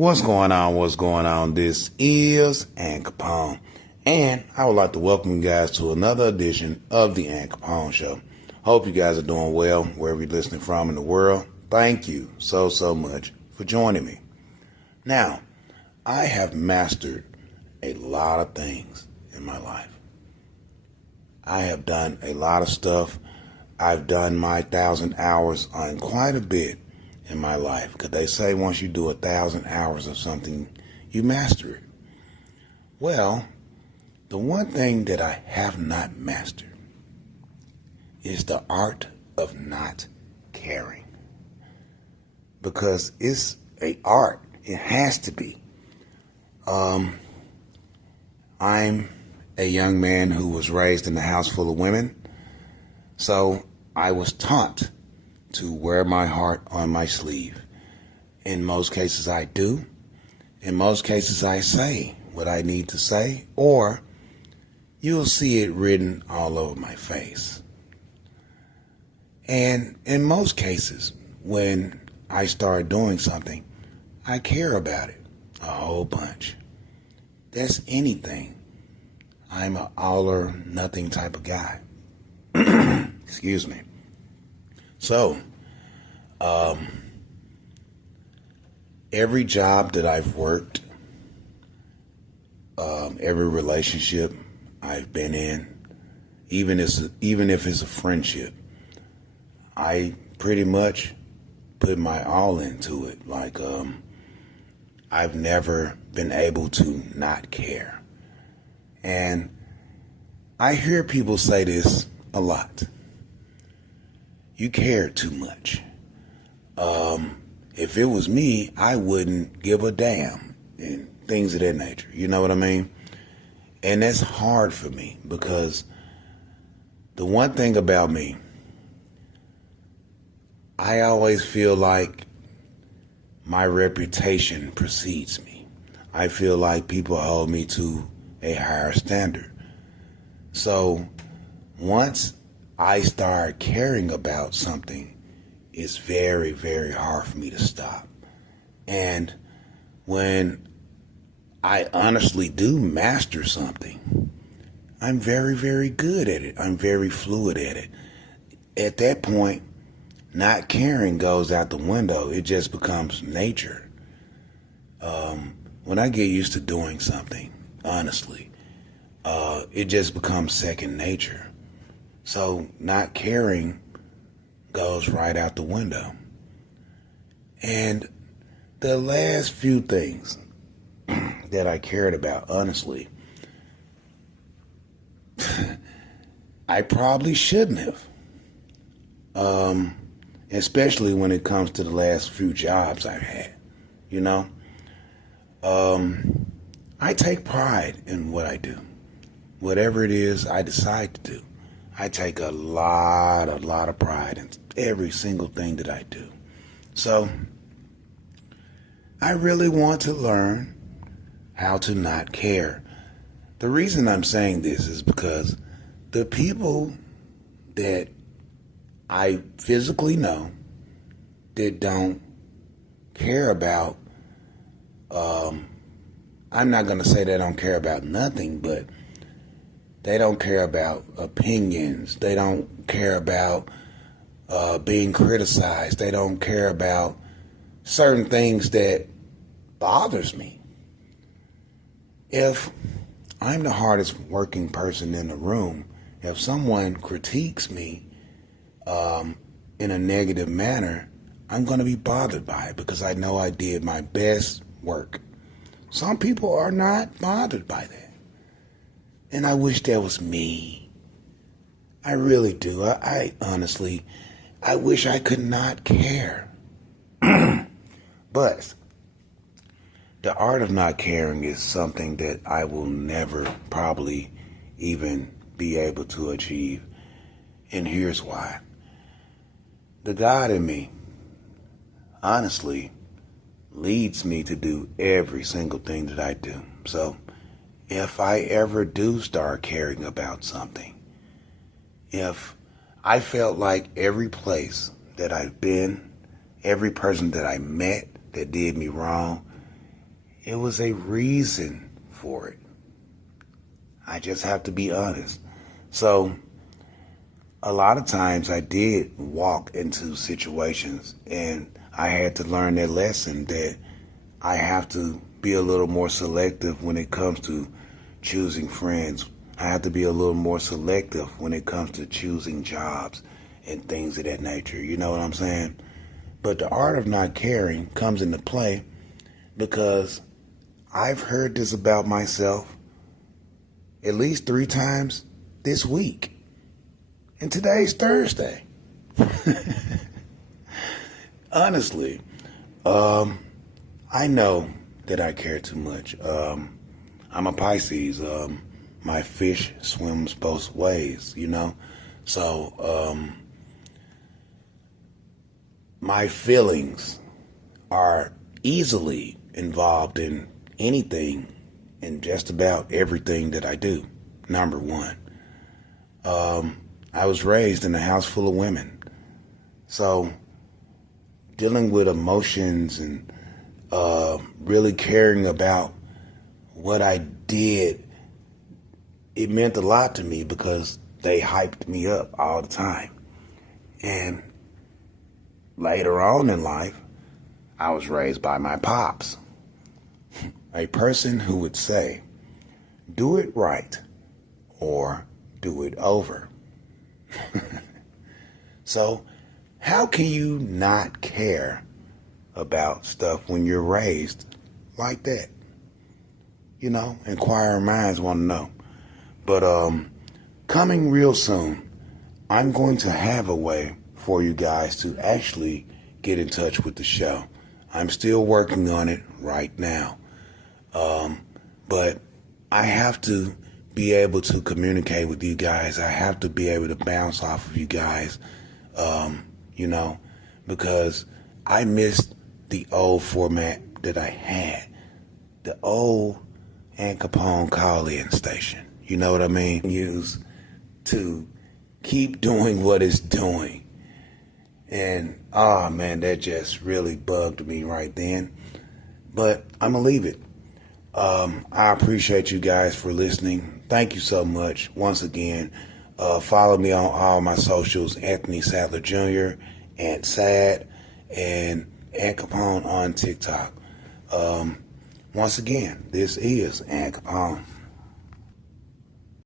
What's going on? What's going on? This is Ann Capone, and I would like to welcome you guys to another edition of the Ann Capone Show. Hope you guys are doing well wherever you're listening from in the world. Thank you so much for joining me. Now, I have mastered a lot of things in my life. I have done a lot of stuff. I've done my 1,000 hours on quite a bit in my life, because they say once you do 1,000 hours of something, you master it. Well, the one thing that I have not mastered is the art of not caring, because it's a art. It has to be. I'm a young man who was raised in a house full of women, so I was taught to wear my heart on my sleeve. In most cases I do. In most cases I say what I need to say, or you'll see it written all over my face. And in most cases, when I start doing something, I care about it a whole bunch. That's anything. I'm an all or nothing type of guy. Excuse me. So, every job that I've worked, every relationship I've been in, even if it's a friendship, I pretty much put my all into it. Like, I've never been able to not care. And I hear people say this a lot. You care too much. If it was me, I wouldn't give a damn, and things of that nature. You know what I mean? And that's hard for me, because the one thing about me, I always feel like my reputation precedes me. I feel like people hold me to a higher standard. So once I start caring about something, it's very hard for me to stop. And when I honestly do master something, I'm very good at it. I'm very fluid at it. At that point, not caring goes out the window. It just becomes nature. When I get used to doing something, honestly, it just becomes second nature. So not caring goes right out the window. And the last few things that I cared about, honestly, I probably shouldn't have. Especially when it comes to the last few jobs I've had, you know. I take pride in what I do. Whatever it is I decide to do, I take a lot of pride in every single thing that I do. So I really want to learn how to not care. The reason I'm saying this is because the people that I physically know that don't care about, I'm not going to say they don't care about nothing, but they don't care about opinions. They don't care about being criticized. They don't care about certain things that bothers me. If I'm the hardest working person in the room, if someone critiques me in a negative manner, I'm going to be bothered by it, because I know I did my best work. Some people are not bothered by that. And I wish that was me. I really do. I honestly, I wish I could not care. But the art of not caring is something that I will never probably even be able to achieve. And here's why. The God in me, honestly, leads me to do every single thing that I do. So if I ever do start caring about something, if I felt like every place that I've been, every person that I met that did me wrong, It was a reason for it. I just have to be honest. So a lot of times I did walk into situations and I had to learn that lesson that I have to be a little more selective when it comes to choosing friends. I have to be a little more selective when it comes to choosing jobs and things of that nature. You know what I'm saying? But the art of not caring comes into play because I've heard this about myself at least 3 times this week. And today's Thursday. Honestly, I know that I care too much. I'm a Pisces. My fish swims both ways, you know? So, my feelings are easily involved in anything and just about everything that I do. Number one, I was raised in a house full of women. So dealing with emotions and really caring about what I did, it meant a lot to me because they hyped me up all the time. And later on in life, I was raised by my pops, a person who would say, do it right or do it over. So how can you not care about stuff when you're raised like that? You know, inquiring minds want to know. But coming real soon, I'm going to have a way for you guys to actually get in touch with the show. I'm still working on it right now. But I have to be able to communicate with you guys. I have to be able to bounce off of you guys, you know, because I missed the old format that I had, the old Ann Capone call-in station. You know what I mean? Use to keep doing what it's doing. And, oh man, that just really bugged me right then. But I'm going to leave it. I appreciate you guys for listening. Thank you so much. Once again, follow me on all my socials, Anthony Sadler Jr., Ant Sad, and Ann Capone on TikTok. Once again, this is Ann Capone.